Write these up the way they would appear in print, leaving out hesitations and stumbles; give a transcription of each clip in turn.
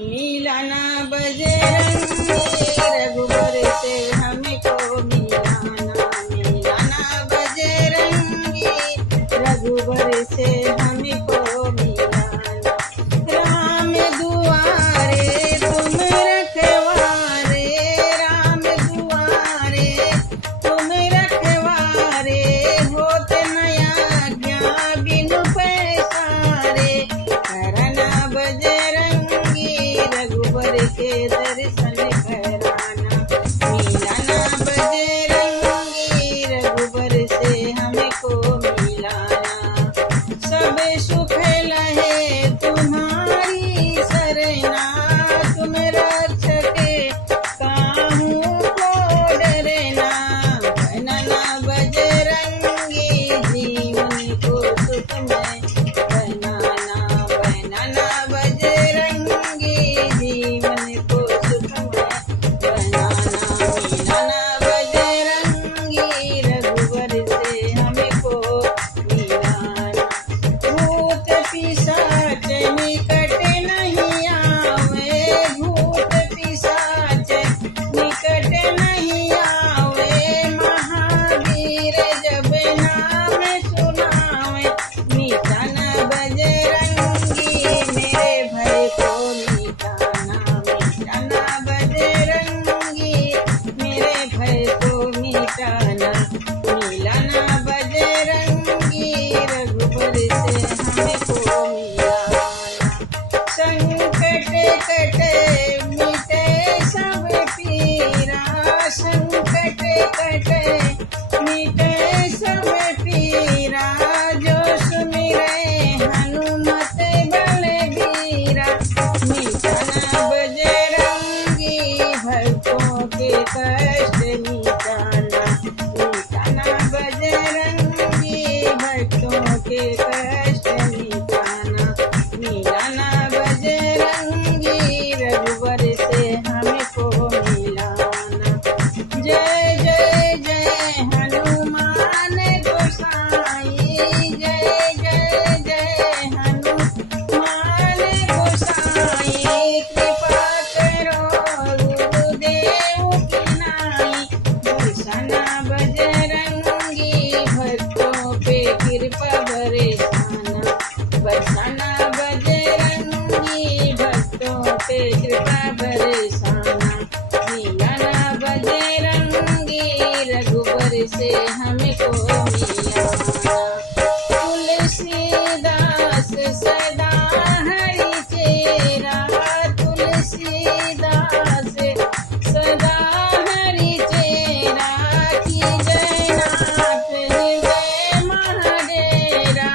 मिलाना बजरंगी रघुबर से हमको मिलाना, मिलाना बजरंगी रघुबर से हमको मिलाना। राम दुआरे तुम रखवारे, राम दुआरे तुम रखवारे, होत नया ज्ञा बिनु पैसारे। करना बजरंगी रघुबर के दर्शन कराना, मिलाना बजरंगी रघुबर से हमको मिलाना। सब सुख लहे तुम्हारी सरना, तुम रक्षके काहू को डरना। बनना बजरंगी जीवन को सुखमय बनाना, बनना बजरंगी जीवन को सुखमय बनाना। मिलाना बजरंगी रघुबर से हमको मिलाना। भूत पिशाच निकट नहीं आवे, भूत पिशाच निकट नहीं आवे, महावीर जब नाम सुनावे। मिटाना बजरंगी मेरे भय को मिटाना, मिटाना बजरंगी मेरे भय को मिटाना। मिलाना बजरंगी रघुबर से हमको मिलाना। संकट कटे मिटे सब पीरा, संकट कटे मिटे सब पीरा, जो सुमिरे हनुमत बलबीरा। मिटाना बजरंगी भक्तों के कष्ट मिटाना, मिटाना बजरंगी भक्तों के कष्ट मिटाना। मिलाना बजरंगी रघुबर से हमको मिलाना। जय जय जय हनुमान गोसाई, जय जय जय हनुमान गोसाई। कृपा करो गुरुदेव की नाई, बरसाना बजरंगी भक्तों पे कृपा बरसाना, बरसाना बजरंगी भक्तों पे कृपा बरसाना। मिलाना बजरंगी रघुबर से हमको मिलाना। तुलसीदास सदा हरि चेरा, तुलसीदास सदा हरि चेरा। की जय नाथ हृदय महाडेरा,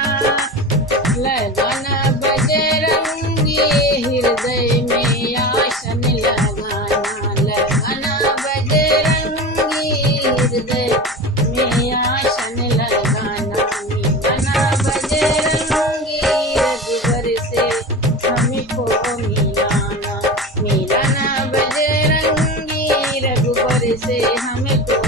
लगाना बजरंगी हृदय में आसन लगाना, लगाना बजरंगी हृदय में आसन लगाना। मिलाना बजरंगी रघुबर से हमको मिलाना, मिलाना बजरंगी रघुबर से हमको